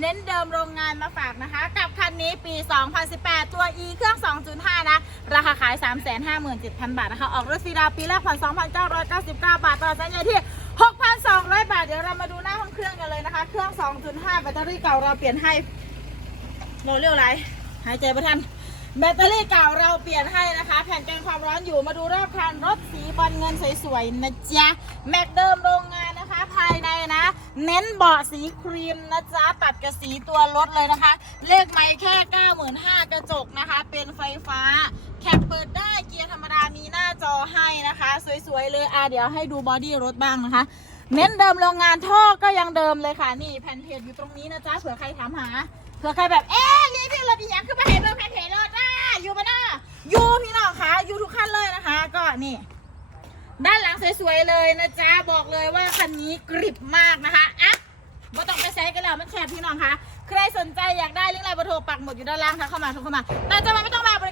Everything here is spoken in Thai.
เน้นเดิมโรงงานมาฝากนะคะ กับคันนี้ปี 2018 ตัว e เครื่อง 2.5 นะ ราคาขาย 357,000 บาทนะคะ ออกรถซีดาปีแรกผ่อน2,999 บาท ต่อสัญญาที่ 6,200 บาท เดี๋ยวเรามาดูหน้าห้องเครื่องกันเลยนะคะ เครื่อง 2.5 แบตเตอรี่เก่าเราเปลี่ยนให้โมเรียวไรหายใจประทันแบตเตอรี่เก่าเราเปลี่ยนให้นะคะ แผ่นกันความร้อนอยู่มาดูรอบคันรถสีบอลเงินสวยๆนะจ๊ะแม็กเดิมโรง เน้นเบาะสีครีมนะจ๊ะตัดกับสีตัวรถเลยนะคะ เลขไม่แค่ 95,000กระจกนะคะ เป็นไฟฟ้า แคปเปิดได้เกียร์ธรรมดามีหน้าจอให้นะคะ สวยๆเลยอะเดี๋ยวให้ดูบอดี้รถบ้างนะคะ เน้นเดิมโรงงานท่อก็ยังเดิมเลยค่ะ นี่แผ่นเพจอยู่ตรงนี้นะจ๊ะเผื่อใครถามหาเผื่อใครแบบเอ๊ะรีวิวรถอีกอย่างคือมาเห็นเบอร์แผ่นเพจรถอะอยู่มาหน้าอยู่พี่น้องคะอยู่ทุกขั้นเลยนะคะ ก็นี่ ด้านหลังสวยๆเลยนะจ๊ะบอกเลยว่าคันนี้กริบมากนะคะอะม่ต้องไปใช้กันแล้วมันแคบพี่น้องคะใครสนใจอยากได้ลิงก์ไลน์เบอร์โทรปักหมดอยู่ด้านล่างค่ะเข้ามาโทรเข้ามาแต่จะมาไม่ต้องมาบริ